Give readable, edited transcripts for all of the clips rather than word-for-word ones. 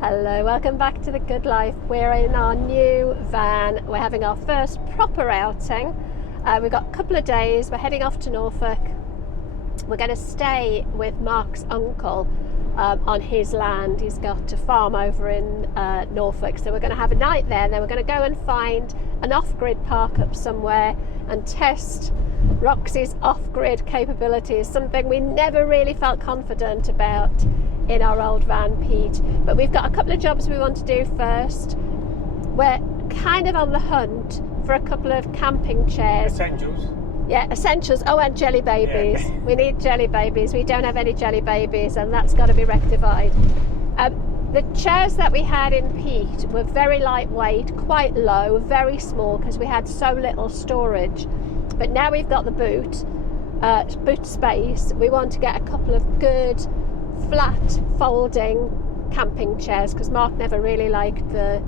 Hello, welcome back to The Good Life. We're in our new van. We're having our first proper outing. We've got a couple of days. We're heading off to Norfolk. We're going to stay with Mark's uncle on his land. He's got a farm over in Norfolk, so we're going to have a night there, and then we're going to go and find an off-grid park up somewhere and test Roxie's off-grid capabilities, something we never really felt confident about in our old van, Pete. But we've got a couple of jobs we want to do first. We're kind of on the hunt for a couple of camping chairs. Essentials. Yeah, essentials. Oh, and jelly babies. Yeah. We need jelly babies. We don't have any jelly babies, and that's got to be rectified. The chairs that we had in Pete were very lightweight, quite low, very small, because we had so little storage. But now we've got the boot space. We want to get a couple of good flat folding camping chairs, because Mark never really liked the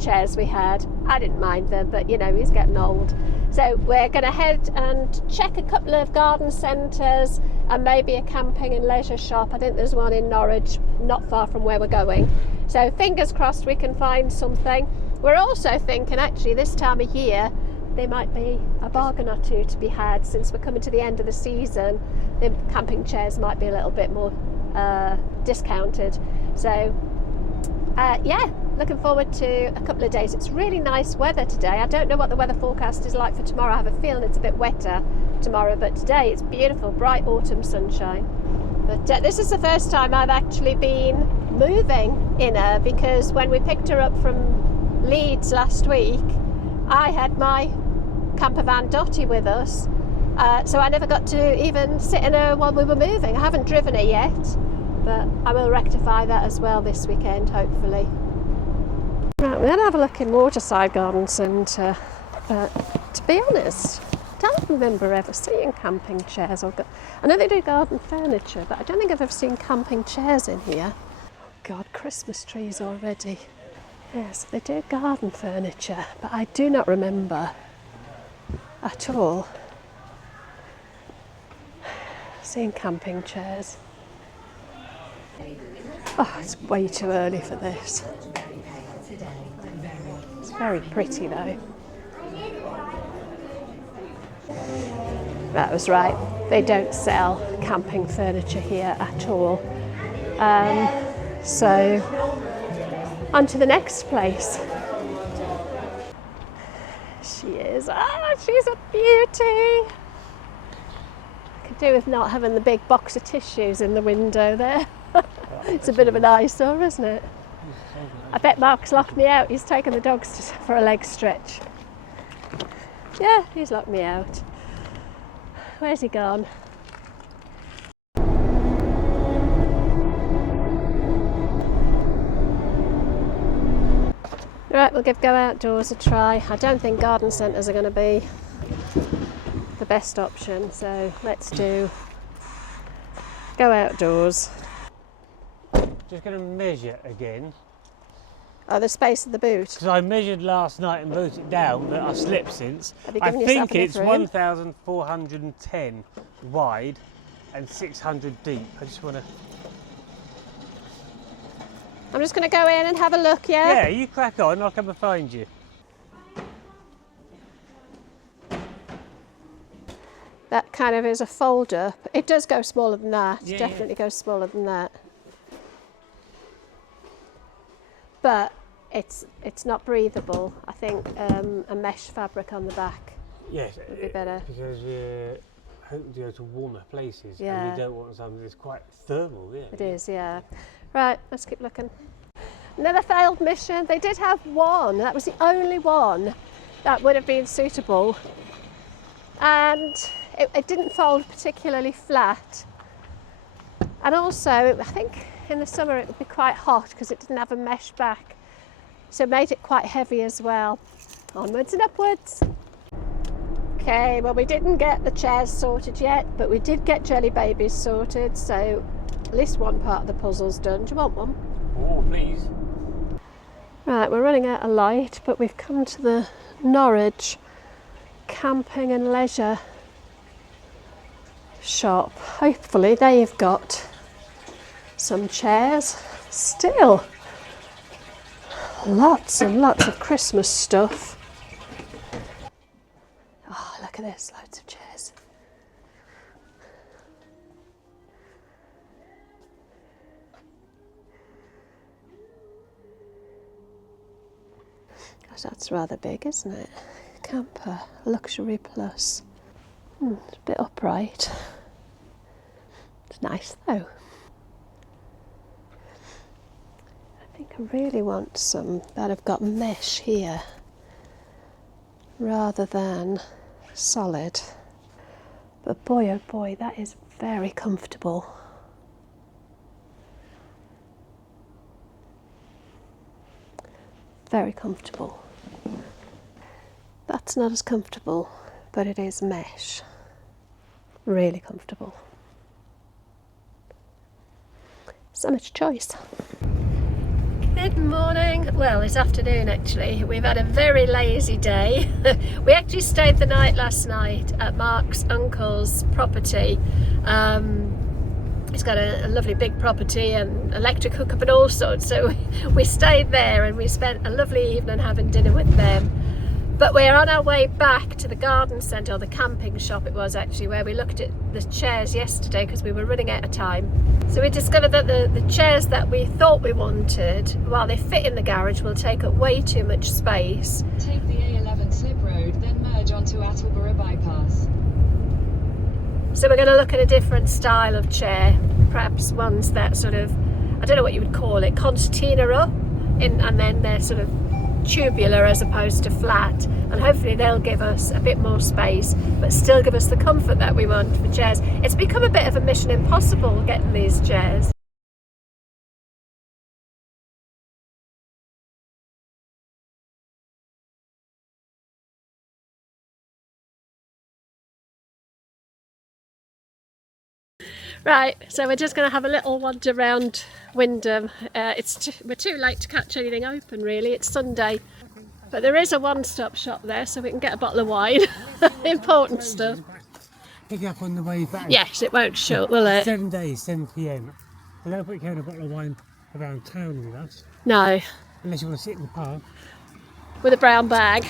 chairs we had. I didn't mind them, but you know, he's getting old. So we're going to head and check a couple of garden centres and maybe a camping and leisure shop. I think there's one in Norwich, not far from where we're going. So fingers crossed we can find something. We're also thinking, actually, this time of year there might be a bargain or two to be had. Since we're coming to the end of the season, the camping chairs might be a little bit more discounted. So yeah, looking forward to a couple of days. It's really nice weather today. I don't know what the weather forecast is like for tomorrow. I have a feeling it's a bit wetter tomorrow, but today it's beautiful, bright autumn sunshine. But this is the first time I've actually been moving in her, because when we picked her up from Leeds last week, I had my campervan Dottie with us, so I never got to even sit in her while we were moving. I haven't driven her yet, but I will rectify that as well this weekend, hopefully. Right, we're going to have a look in Waterside Garden Centre. To be honest, I don't remember ever seeing camping chairs. I know they do garden furniture, but I don't think I've ever seen camping chairs in here. Oh God, Christmas trees already. Yes, they do garden furniture, but I do not remember at all seeing camping chairs. Oh, it's way too early for this. It's very pretty though. That was right, they don't sell camping furniture here at all. So on to the next place. She is, she's a beauty. Could do with not having the big box of tissues in the window there. It's a bit of an eyesore, isn't it? I bet Mark's locked me out. He's taken the dogs for a leg stretch. Yeah, he's locked me out. Where's he gone? Right, we'll give Go Outdoors a try. I don't think garden centres are going to be the best option, so let's do Go Outdoors. Just going to measure again. Oh, the space of the boot. Because I measured last night and wrote it down, but I've slipped since. I think it's 1,410 wide and 600 deep. I just want to... I'm just going to go in and have a look, yeah? Yeah, you crack on, I'll come and find you. That kind of is a fold up. It does go smaller than that. Yeah, Definitely goes smaller than that. But it's not breathable. I think a mesh fabric on the back would be better. Because we're hoping to go to warmer places, Yeah. and we don't want something that's quite thermal, really. It is, yeah. Right, let's keep looking. Another failed mission. They did have one. That was the only one that would have been suitable. And it didn't fold particularly flat. And also, I think in the summer it would be quite hot because it didn't have a mesh back. So it made it quite heavy as well. Onwards and upwards. Okay, well, we didn't get the chairs sorted yet, but we did get jelly babies sorted, so at least one part of the puzzle's done. Do you want one? Oh, please. Right, we're running out of light, but we've come to the Norwich camping and leisure shop. Hopefully they've got some chairs. Still Lots and lots of Christmas stuff. Oh, look at this, loads of chairs. Gosh, that's rather big, isn't it? Camper, luxury plus. It's a bit upright. It's nice though. I think I really want some that have got mesh here rather than solid. But boy oh boy, that is very comfortable. Very comfortable. That's not as comfortable, but it is mesh. Really comfortable. So much choice. Good morning. Well, it's afternoon actually. We've had a very lazy day. We actually stayed the night last night at Mark's uncle's property. He's got a lovely big property and electric hookup and all sorts. So we stayed there and we spent a lovely evening having dinner with them. But we're on our way back to the garden centre, or the camping shop it was actually, where we looked at the chairs yesterday because we were running out of time. So we discovered that the chairs that we thought we wanted, while they fit in the garage, will take up way too much space. Take the A11 slip road, then merge onto Attleborough bypass. So we're going to look at a different style of chair, perhaps ones that sort of, I don't know what you would call it, concertina up, and then they're sort of tubular as opposed to flat, and hopefully they'll give us a bit more space but still give us the comfort that we want for chairs. It's become a bit of a mission impossible getting these chairs. Right, so we're just going to have a little wander around Wymondham. We're too late to catch anything open really, it's Sunday. But there is a one-stop shop there, so we can get a bottle of wine. Important stuff. Pick it up on the way back. Yes, it won't shut, will it? 7 days, 7 PM. I don't put you carrying a bottle of wine around town with us. No. Unless you want to sit in the park. With a brown bag.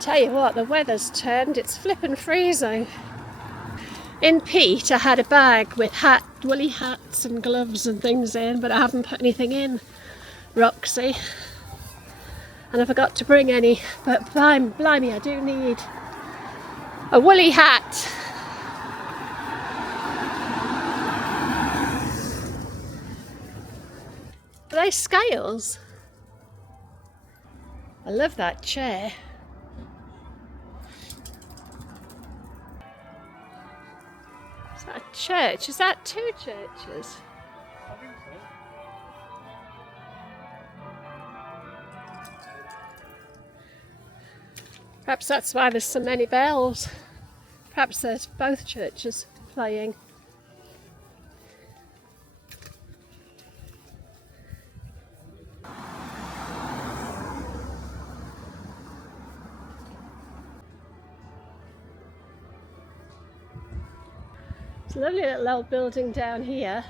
Tell you what, the weather's turned, it's flippin' freezing. In Pete I had a bag with woolly hats and gloves and things in, but I haven't put anything in, Roxie. And I forgot to bring any, but blimey, I do need a woolly hat. Are they scales? I love that chair. Is that a church? Is that two churches? I think so. Perhaps that's why there's so many bells. Perhaps there's both churches playing. It's a lovely little old building down here.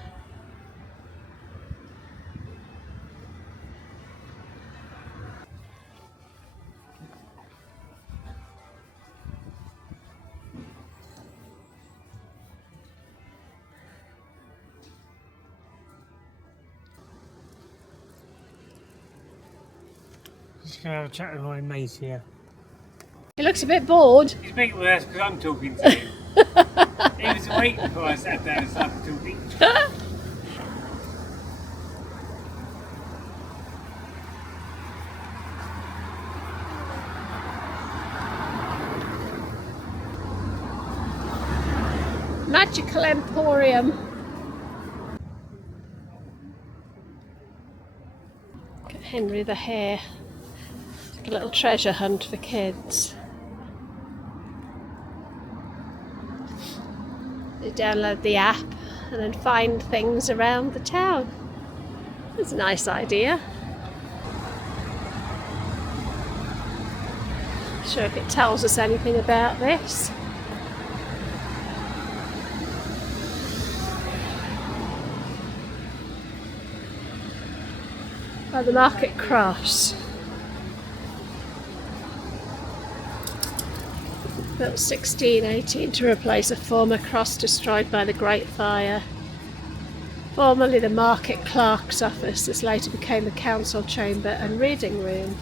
Just going to have a chat with my mate here. He looks a bit bored. He's making worse because I'm talking to him. He was waiting before I sat down and started talking. Magical Emporium. Look at Henry the Hare. It's like a little treasure hunt for kids. You download the app and then find things around the town. That's a nice idea. Not sure if it tells us anything about this. by the Market Cross. Built 1618 to replace a former cross destroyed by the Great Fire. Formerly the Market Clerk's office, this later became the council chamber and reading room.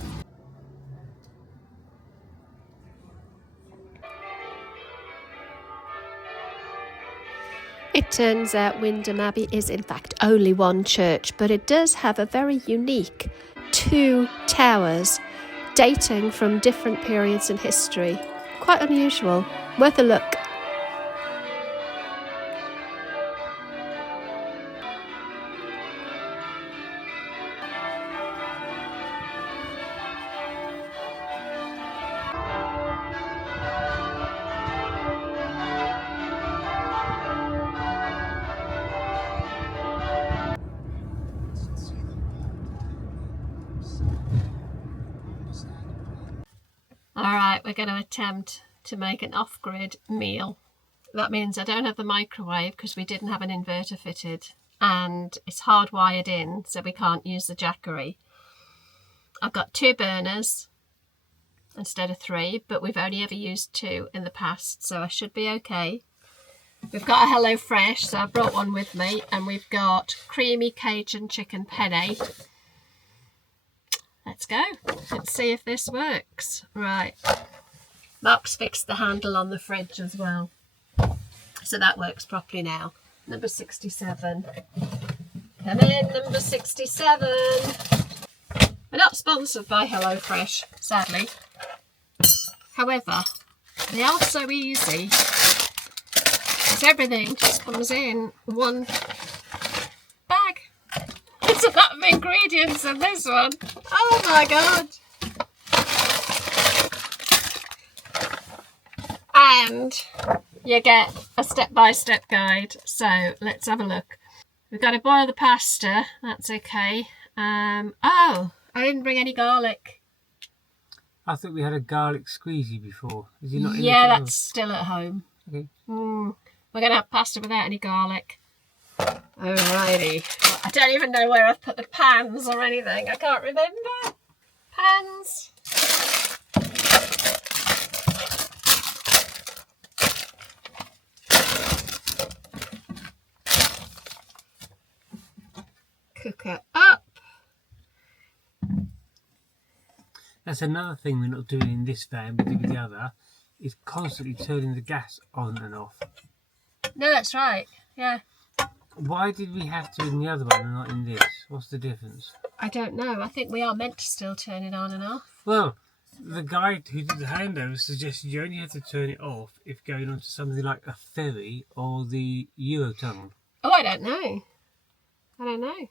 It turns out Wymondham Abbey is in fact only one church, but it does have a very unique 2 towers dating from different periods in history. Quite unusual, worth a look. Alright, we're going to attempt to make an off-grid meal. That means I don't have the microwave because we didn't have an inverter fitted, and it's hardwired in so we can't use the jackery. I've got 2 burners instead of 3, but we've only ever used 2 in the past, so I should be okay. We've got a HelloFresh, so I brought one with me, and we've got creamy Cajun chicken penne. Let's go. Let's see if this works. Right. Mark's fixed the handle on the fridge as well, so that works properly now. Number 67. Come in, number 67. We're not sponsored by HelloFresh, sadly. However, they are so easy because everything just comes in one bag. It's a lot of ingredients in this one. Oh my god. And you get a step-by-step guide. So let's have a look. We've got to boil the pasta. That's okay. Oh, I didn't bring any garlic. I thought we had a garlic squeezy before. Is it not in Yeah, the that's still at home. Okay. We're going to have pasta without any garlic. Alrighty. Well, I don't even know where I've put the pans or anything. I can't remember. Pans. Cooker up. That's another thing we're not doing in this van, but do with the other, is constantly turning the gas on and off. No, that's right. Yeah. Why did we have to in the other one and not in this? What's the difference? I don't know. I think we are meant to still turn it on and off. Well, the guy who did the handover suggested you only have to turn it off if going onto something like a ferry or the Eurotunnel. Oh, I don't know. I don't know.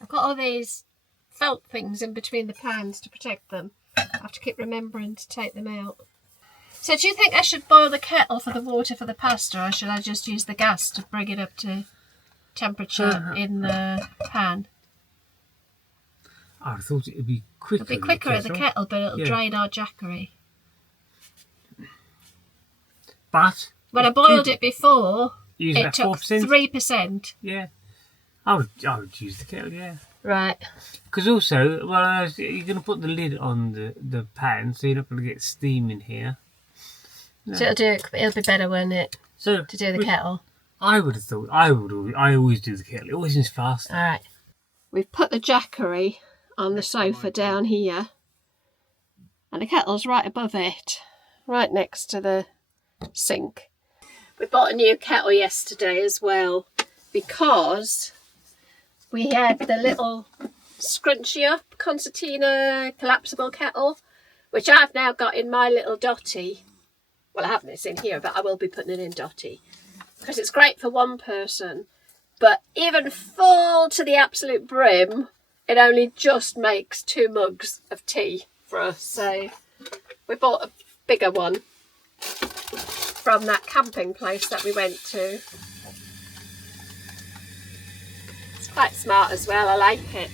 I've got all these felt things in between the pans to protect them. I have to keep remembering to take them out. So do you think I should boil the kettle for the water for the pasta, or should I just use the gas to bring it up to temperature in the pan? I thought it would be quicker. It'll be quicker at the kettle, but it'll drain our jackery. But when I boiled it before, it took 3%. Yeah, I would use the kettle. Yeah. Right. Because also, well, you're going to put the lid on the pan, so you're not going to get steam in here. No. So it'll be better, won't it? So to do the kettle. I would have thought I always do the kettle. It always is faster. All right. We've put the jackery on the sofa down here, and the kettle's right above it, right next to the sink. We bought a new kettle yesterday as well because we had the little scrunchy up concertina collapsible kettle, which I've now got in my little Dotty. Well, I haven't, it's in here, but I will be putting it in Dotty because it's great for one person, but even full to the absolute brim, it only just makes 2 mugs of tea for us. So we bought a bigger one from that camping place that we went to. It's quite smart as well, I like it.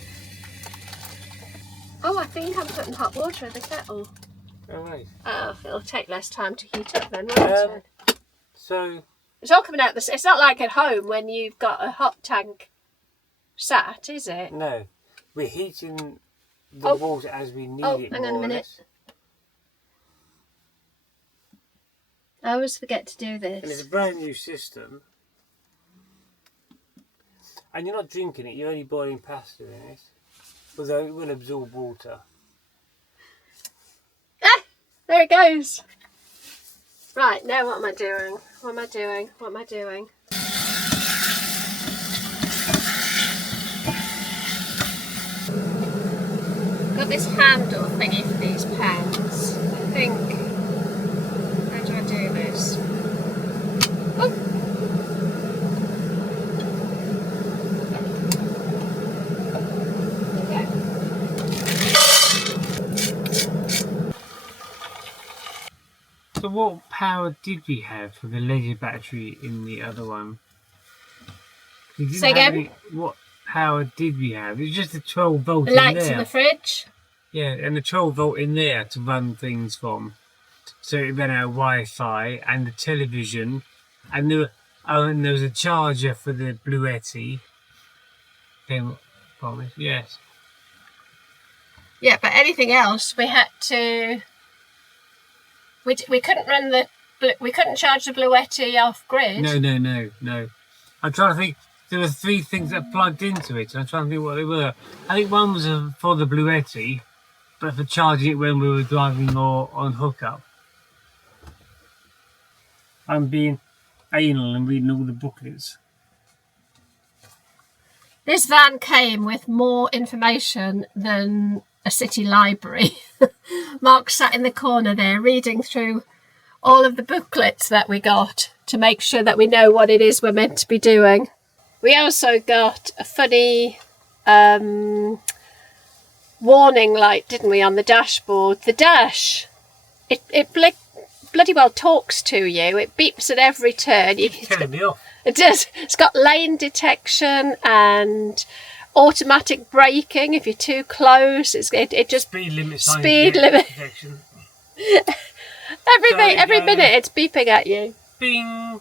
Oh, I think I'm putting hot water in the kettle. All right. Oh, it'll take less time to heat up then, won't it? So It's all coming out the... It's not like at home when you've got a hot tank sat, is it? No. We're heating the water as we need it, hang more on a or minute. less. I always forget to do this. And it's a brand new system. And you're not drinking it, you're only boiling pasta in it. Although it will absorb water. Ah! There it goes. Right, now what am I doing? What am I doing? What am I doing? Got this handle thingy for these pans. I think... How do I do this? Oh! So what power did we have for the leisure battery in the other one? Say again? What power did we have? It was just a 12 volt The in lights there. in the fridge. Yeah, and the 12 volt in there to run things from. So it ran our Wi-Fi and the television, and there was a charger for the Bluetti. Then, promise, yes. Yeah, but anything else we had to... We couldn't run the... We couldn't charge the Bluetti off grid. No. I'm trying to think. There were 3 things that plugged into it. I'm trying to think what they were. I think one was for the Bluetti, but for charging it when we were driving or on hookup. I'm being anal and reading all the booklets. This van came with more information than a city library. Mark sat in the corner there reading through all of the booklets that we got to make sure that we know what it is we're meant to be doing. We also got a funny warning light, didn't we, on the dashboard. The dash, it bloody well talks to you. It beeps at every turn. Turn me off. It does. It's got lane detection and automatic braking if you're too close. It just Speed limit. speed limit. Detection. Every minute it's beeping at you. Bing!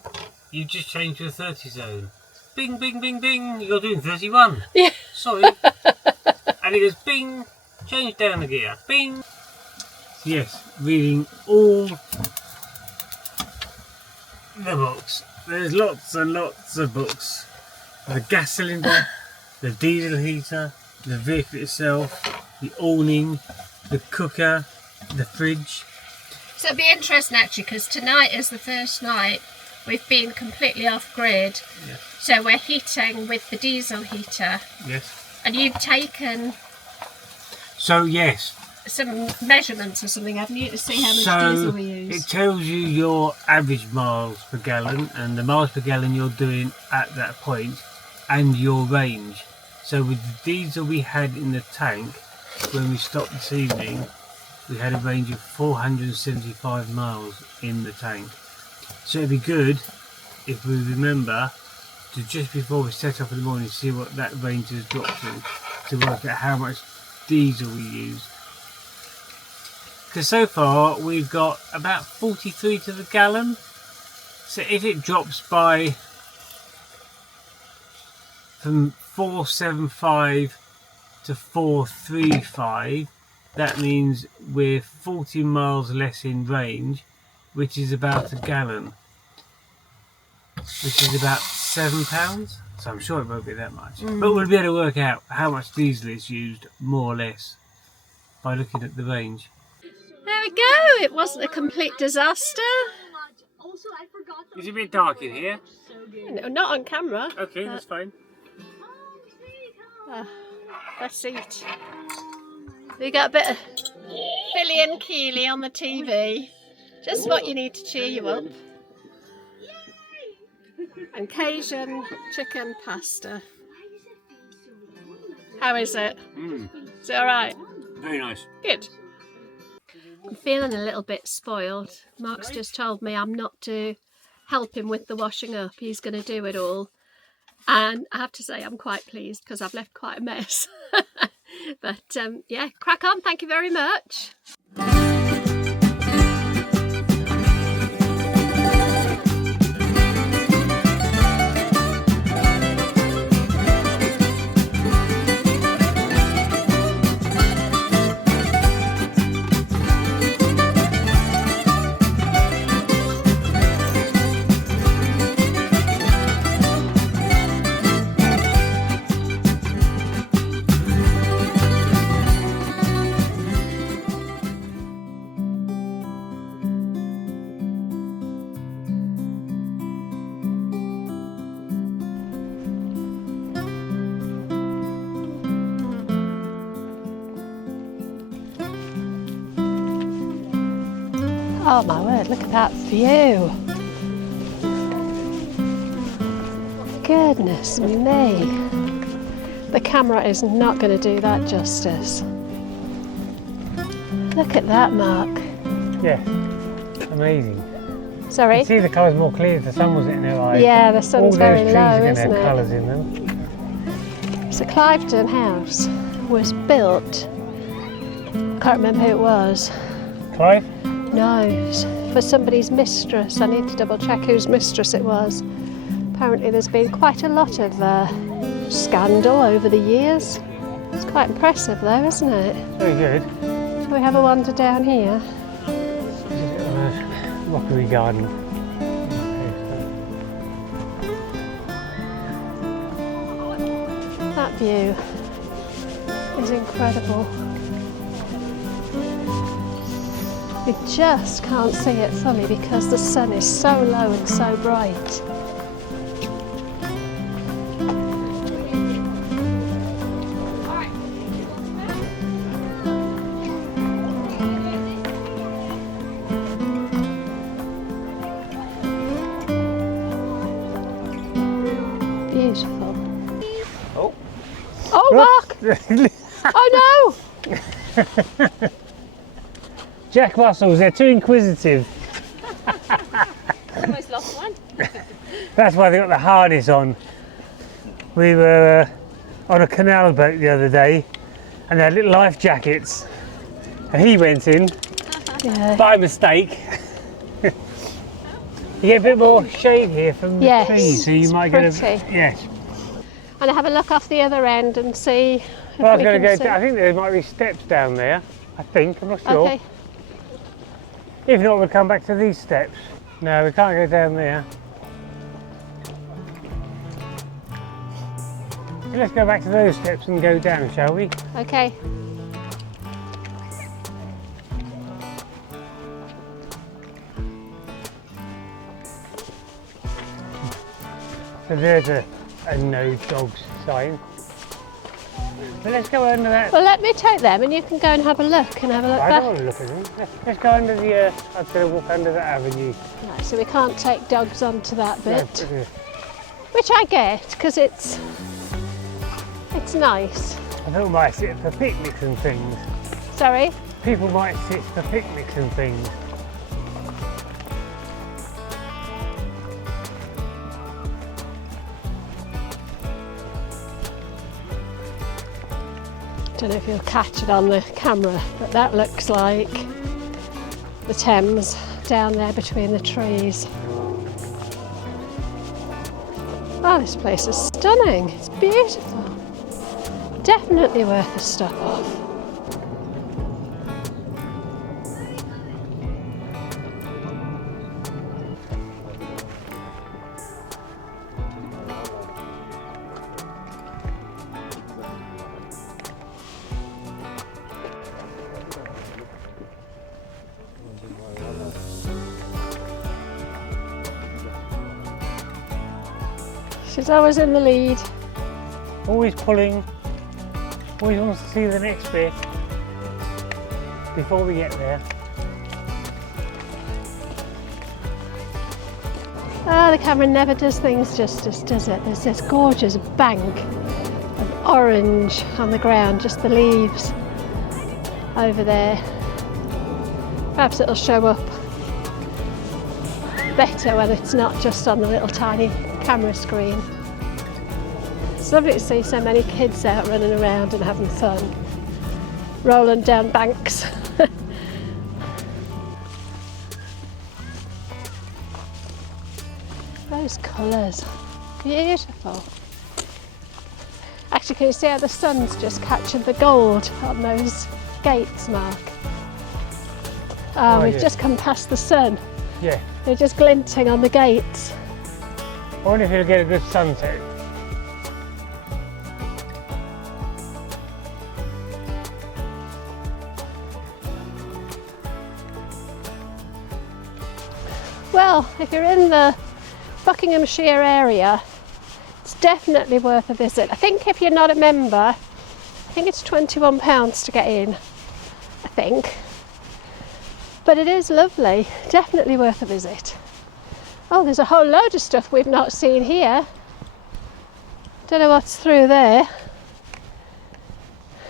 You just changed to a 30 zone. Bing, bing, bing, bing. You're doing 31. Yeah. Sorry. And it goes bing. Change down the gear. Bing. Yes, reading all the books. There's lots and lots of books. The gas cylinder, the diesel heater, the vehicle itself, the awning, the cooker, the fridge. So it'll be interesting actually, because tonight is the first night we've been completely off grid. Yes. So we're heating with the diesel heater. Yes. And you've taken So yes. some measurements or something, haven't you, to see how much diesel we use? It tells you your average miles per gallon and the miles per gallon you're doing at that point and your range. So with the diesel we had in the tank when we stopped this evening, we had a range of 475 miles in the tank. So it'd be good if we remember to just before we set off in the morning see what that range has dropped to work out how much diesel we used. Because so far we've got about 43 to the gallon. So if it drops by from 475 to 435, that means we're 40 miles less in range, which is about a gallon, which is about £7. So I'm sure it won't be that much. But we'll be able to work out how much diesel is used, more or less, by looking at the range. There we go. It wasn't a complete disaster. Is it a bit dark in here? No, not on camera. Okay, that's fine. Let's eat. We got a bit of Billy and Keely on the TV. Just what you need to cheer you up. And Cajun chicken pasta. How is it? Is it alright? Very nice. Good. I'm feeling a little bit spoiled. Mark's just told me I'm not to help him with the washing up. He's going to do it all. And I have to say I'm quite pleased because I've left quite a mess. But yeah, crack on. Thank you very much. Oh my word, look at that view. Goodness me. The camera is not going to do that justice. Look at that, Mark. Yeah, amazing. Sorry? You see the colours more clear if the sun was in their eyes. Yeah, the sun's very low, All those trees isn't are going to it? have colours in them. So Cliveden House was built, can't remember who it was. Clive? No, for somebody's mistress. I need to double check whose mistress it was. Apparently there's been quite a lot of scandal over the years. It's quite impressive though, isn't it? Very good. Shall we have a wander down here? Rockery garden. That view is incredible. You just can't see it fully because the sun is so low and so bright. Beautiful. Oh. Oh, Mark! Oh no! Jack Russells, they're too inquisitive. Almost lost one. That's why they got the harness on. We were on a canal boat the other day and they had little life jackets. And he went in by mistake. You get a bit more shade here from the trees, so you might get a... Yes. And have a look off the other end and see if Well, I was we going to can go... see. I think there might be steps down there. I think, I'm not sure. Okay. If not, we'll come back to these steps. No, we can't go down there. Let's go back to those steps and go down, shall we? Okay. So there's a no dogs sign. But let's go under that. Well, let me take them and you can go and have a look I back. don't want to look at them. Let's go under the, I'm going to walk under that avenue. No, so we can't take dogs onto that bit. No, Which I get, because it's nice. I thought we might sit for picnics and things. Sorry? People might sit for picnics and things. Don't know if you'll catch it on the camera, but that looks like the Thames down there between the trees. Oh, this place is stunning. It's beautiful. Definitely worth a stop off. She's always in the lead. Always pulling. Always wants to see the next bit before we get there. Oh, the camera never does things justice, does it? There's this gorgeous bank of orange on the ground, just the leaves over there. Perhaps it'll show up better when it's not just on the little tiny camera screen. It's lovely to see so many kids out running around and having fun, rolling down banks. Those colours, beautiful. Actually, can you see how the sun's just catching the gold on those gates, Mark? Oh, we've just come past the sun. Yeah. They're just glinting on the gates. I wonder if you'll get a good sunset. Well, if you're in the Buckinghamshire area, it's definitely worth a visit. I think if you're not a member, I think it's £21 to get in, I think. But it is lovely, definitely worth a visit. Oh, there's a whole load of stuff we've not seen here. Don't know what's through there.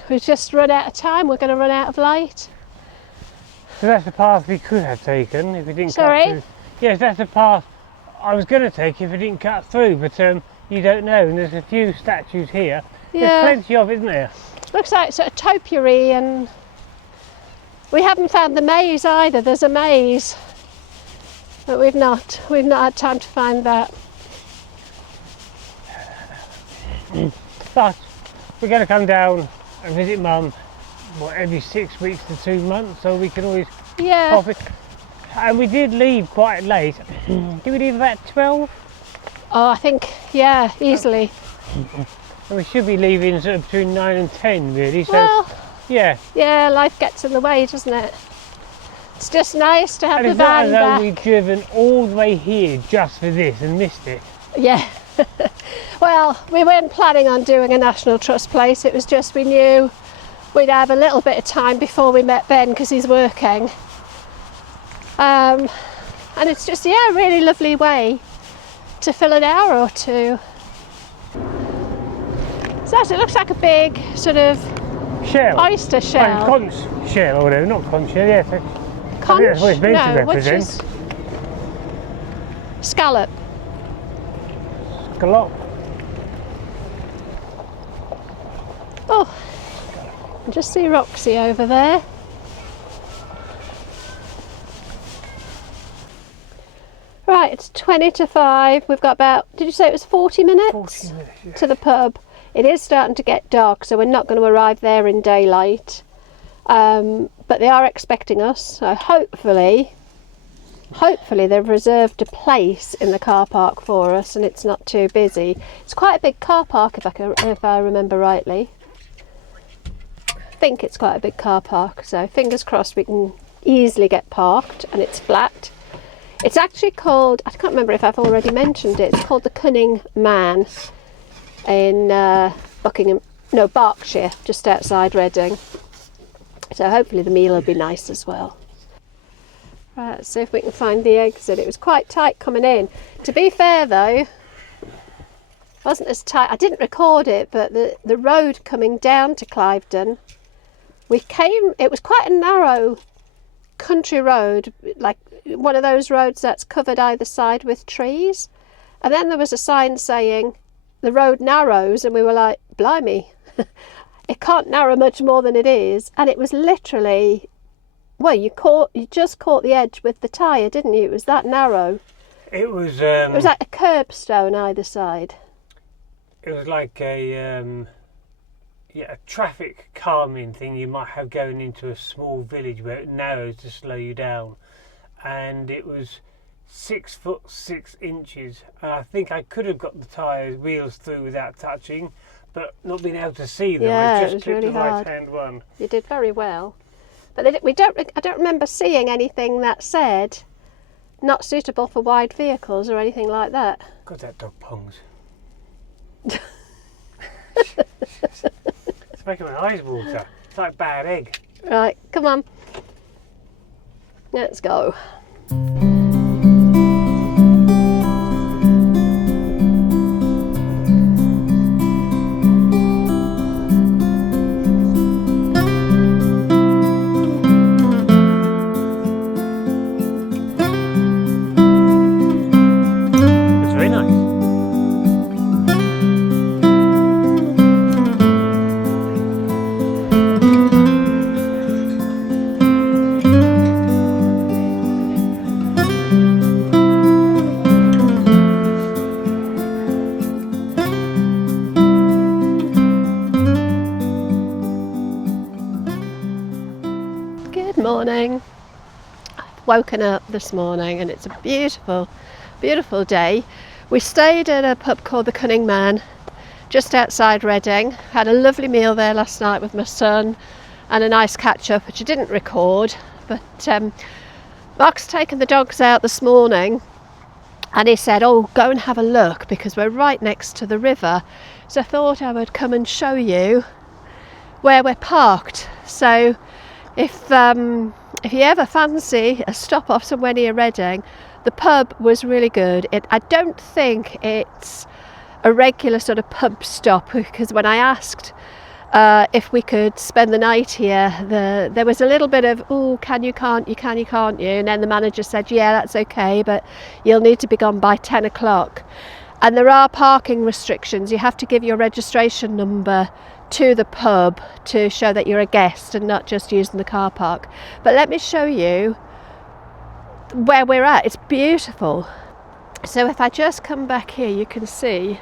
We've just run out of time, we're going to run out of light. So that's the path we could have taken if we didn't Sorry? cut through. Yes, that's the path I was going to take if we didn't cut through, but you don't know, and there's a few statues here. Yeah. There's plenty of, isn't there? Looks like sort of topiary, and we haven't found the maze either. There's a maze, but we've not had time to find that. But we're going to come down and visit Mum every 6 weeks to 2 months, so we can always pop it. And we did leave quite late. Did we leave about 12? Oh, I think, yeah, easily. And we should be leaving sort of between 9 and 10 really, so Well, yeah. Yeah, life gets in the way, doesn't it? It's just nice to have And the it's not van as though back. we've driven all the way here just for this and missed it. Yeah. Well, we weren't planning on doing a National Trust place. It was just we knew we'd have a little bit of time before we met Ben because he's working. And it's just, yeah, a really lovely way to fill an hour or two. So it looks like a big sort of Shell. oyster shell. Conch shell or whatever, not conch shell, yes. I think that's what it's meant to No, which represent. is scallop. Scallop. Oh, I just see Roxie over there. Right, it's 20 to 5. We've got about, did you say it was 40 minutes? 40 minutes, yeah. To the pub. It is starting to get dark, so we're not going to arrive there in daylight. But they are expecting us, so hopefully they've reserved a place in the car park for us and it's not too busy. It's quite a big car park if I remember rightly. I think it's quite a big car park, so fingers crossed we can easily get parked, and it's flat. It's actually called, I can't remember if I've already mentioned it, it's called the Cunning Man in Berkshire, just outside Reading. So hopefully the meal will be nice as well. Right, let's see if we can find the exit. It was quite tight coming in. To be fair though, it wasn't as tight. I didn't record it, but the road coming down to Cliveden, it was quite a narrow country road, like one of those roads that's covered either side with trees. And then there was a sign saying the road narrows, and we were like, blimey, it can't narrow much more than it is. And it was literally, well, you just caught the edge with the tyre, didn't you? It was that narrow. It was like a curbstone either side. It was like a traffic calming thing you might have going into a small village where it narrows to slow you down. And it was 6'6" and I think I could have got the tyre wheels through without touching, but not being able to see them. Yeah, I it just was clipped really the hard. right hand one. You did very well. But I don't remember seeing anything that said not suitable for wide vehicles or anything like that. God, that dog pongs. It's making my eyes water. It's like bad egg. Right, come on. Let's go. It's very nice. Good morning. I've woken up this morning and it's a beautiful, beautiful day. We stayed at a pub called the Cunning Man just outside Reading. Had a lovely meal there last night with my son and a nice catch up, which I didn't record, but Mark's taken the dogs out this morning and he said, oh, go and have a look because we're right next to the river. So I thought I would come and show you where we're parked. So if if you ever fancy a stop off somewhere near Reading, the pub was really good. I don't think it's a regular sort of pub stop, because when I asked if we could spend the night here, there was a little bit of, oh, can't you, can't you, and then the manager said, yeah, that's okay, but you'll need to be gone by 10 o'clock. And there are parking restrictions. You have to give your registration number to the pub to show that you're a guest and not just using the car park. But let me show you where we're at. It's beautiful. So if I just come back here, you can see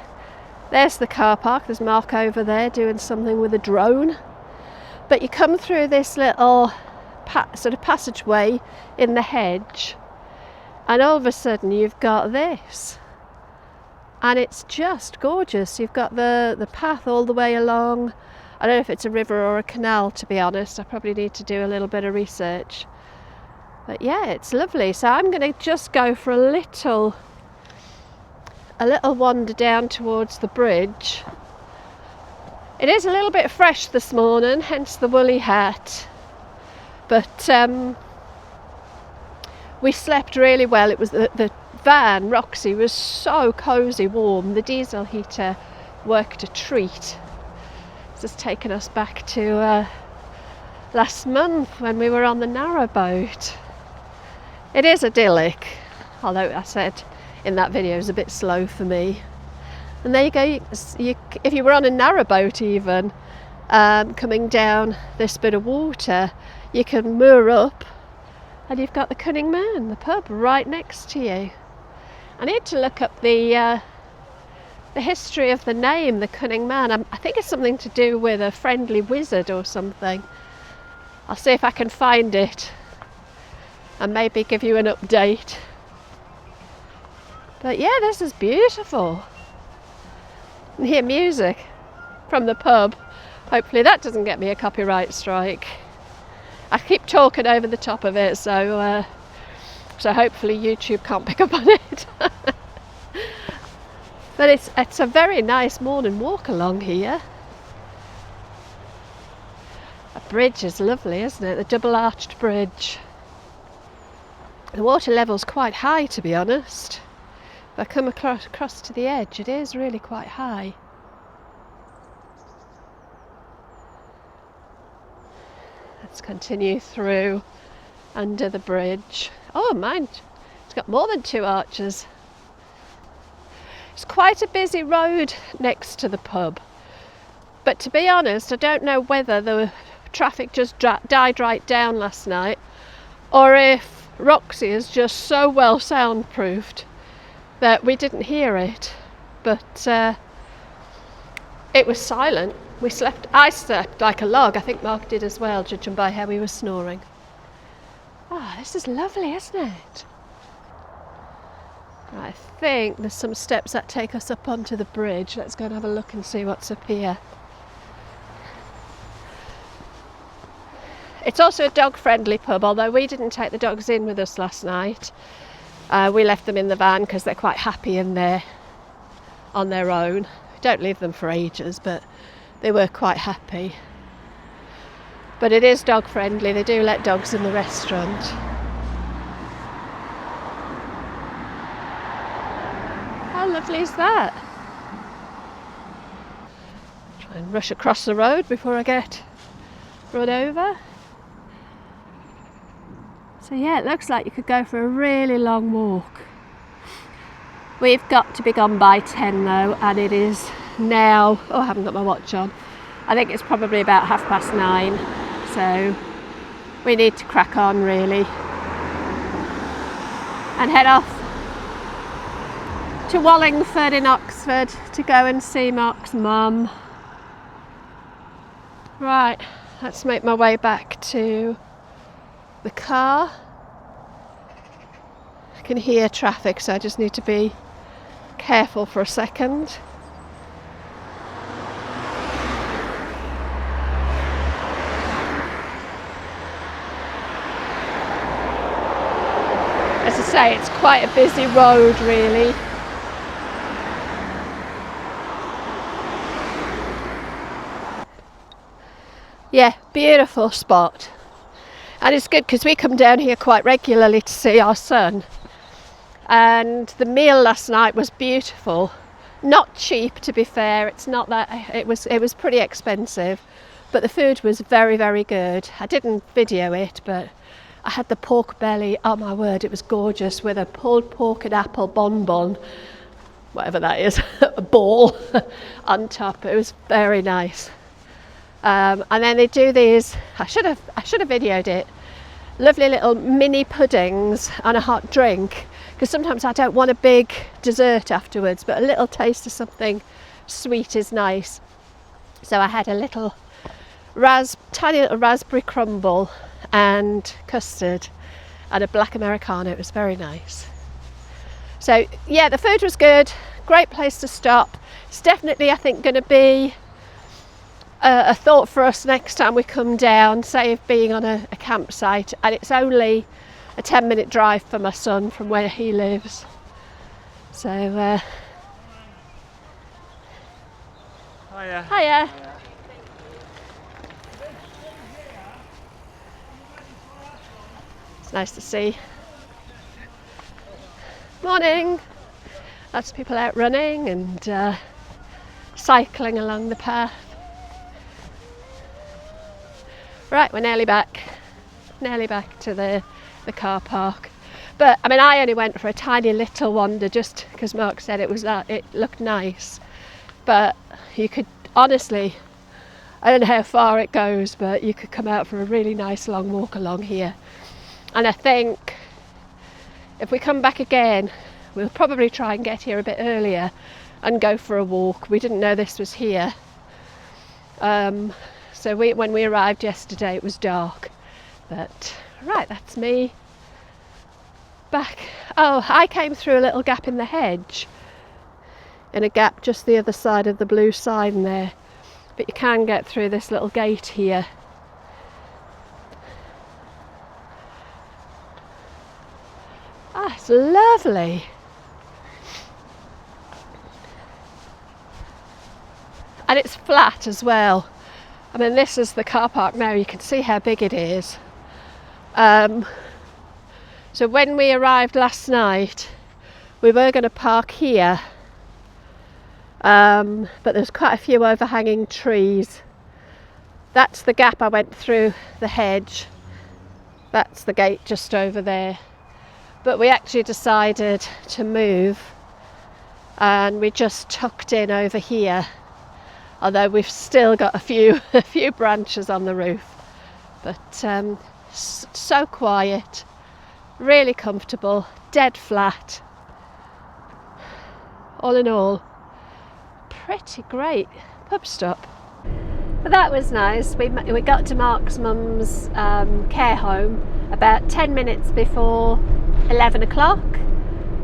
there's the car park. There's Mark over there doing something with a drone. But you come through this little sort of passageway in the hedge, and all of a sudden you've got this. And it's just gorgeous. You've got the path all the way along. I don't know if it's a river or a canal, to be honest. I probably need to do a little bit of research. But yeah, it's lovely. So I'm going to just go for a little wander down towards the bridge. It is a little bit fresh this morning, hence the woolly hat. But we slept really well. It was the van, Roxie, was so cosy warm. The diesel heater worked a treat. This has taken us back to last month when we were on the narrowboat. It is idyllic, although I said in that video it was a bit slow for me. And there you go, if you were on a narrowboat even, coming down this bit of water, you can moor up and you've got the Cunning Man, the pub, right next to you. I need to look up the history of the name, the Cunning Man. I think it's something to do with a friendly wizard or something. I'll see if I can find it and maybe give you an update. But yeah, this is beautiful. And hear music from the pub. Hopefully that doesn't get me a copyright strike. I keep talking over the top of it, so hopefully YouTube can't pick up on it. But it's a very nice morning walk along here. The bridge is lovely, isn't it? The double arched bridge. The water level's quite high, to be honest. If I come across to the edge, it is really quite high. Let's continue through under the bridge. Oh, mind, it's got more than 2 arches. It's quite a busy road next to the pub. But to be honest, I don't know whether the traffic just died right down last night, or if Roxie is just so well soundproofed that we didn't hear it. But it was silent. I slept like a log. I think Mark did as well, judging by how he was snoring. Ah, this is lovely, isn't it? I think there's some steps that take us up onto the bridge. Let's go and have a look and see what's up here. It's also a dog-friendly pub, although we didn't take the dogs in with us last night. We left them in the van because they're quite happy in there on their own. We don't leave them for ages, but they were quite happy. But it is dog-friendly. They do let dogs in the restaurant. How lovely is that? Try and rush across the road before I get run over. So yeah, it looks like you could go for a really long walk. We've got to be gone by 10 though, and it is now, oh, I haven't got my watch on. I think it's probably about 9:30, so we need to crack on really and head off to Wallingford in Oxford to go and see Mark's mum. Right, let's make my way back to the car. I can hear traffic, so I just need to be careful for a second. As I say, it's quite a busy road really. Yeah, beautiful spot. And it's good because we come down here quite regularly to see our son. And the meal last night was beautiful. Not cheap, to be fair. It's not that it was pretty expensive, but the food was very, very good. I didn't video it, but I had the pork belly. Oh my word, it was gorgeous, with a pulled pork and apple bonbon, whatever that is, a ball on top. It was very nice. And then they do these. I should have videoed it. Lovely little mini puddings and a hot drink, because sometimes I don't want a big dessert afterwards, but a little taste of something sweet is nice. So I had a little tiny little raspberry crumble and custard and a black Americano. It was very nice. So yeah, the food was good. Great place to stop. It's definitely, I think, going to be a thought for us next time we come down, save being on a campsite. And it's only a 10-minute drive for my son from where he lives. So Hiya. hiya. It's nice to see. Morning. Lots of people out running and cycling along the path. Right, we're nearly back to the car park. But I mean, I only went for a tiny little wander just because Mark said it looked nice. But you could honestly, I don't know how far it goes, but you could come out for a really nice long walk along here. And I think if we come back again, we'll probably try and get here a bit earlier and go for a walk. We didn't know this was here. So when we arrived yesterday, it was dark. But right, that's me back. Oh, I came through a little gap in the hedge, in a gap just the other side of the blue sign there. But you can get through this little gate here. Ah, it's lovely. And it's flat as well. I mean, this is the car park now. You can see how big it is. So when we arrived last night, we were going to park here. But there's quite a few overhanging trees. That's the gap I went through the hedge. That's the gate just over there. But we actually decided to move, and we just tucked in over here. Although we've still got a few branches on the roof, but so quiet, really comfortable, dead flat. All in all, pretty great pub stop. But that was nice. We got to Mark's mum's care home about 10 minutes before 11 o'clock.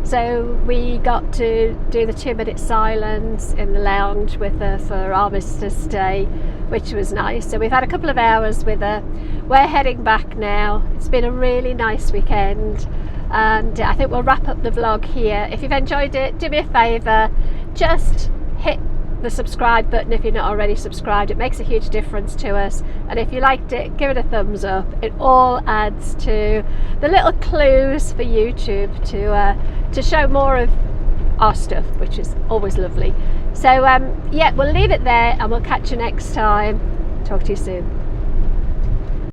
So we got to do the 2-minute silence in the lounge with her for Armistice Day, which was nice. So we've had a couple of hours with her. We're heading back now. It's been a really nice weekend, and I think we'll wrap up the vlog here. If you've enjoyed it, do me a favour, just hit the subscribe button if you're not already subscribed. It makes a huge difference to us, and if you liked it, give it a thumbs up. It all adds to the little clues for YouTube to show more of our stuff, which is always lovely. So yeah, we'll leave it there and we'll catch you next time. Talk to you soon.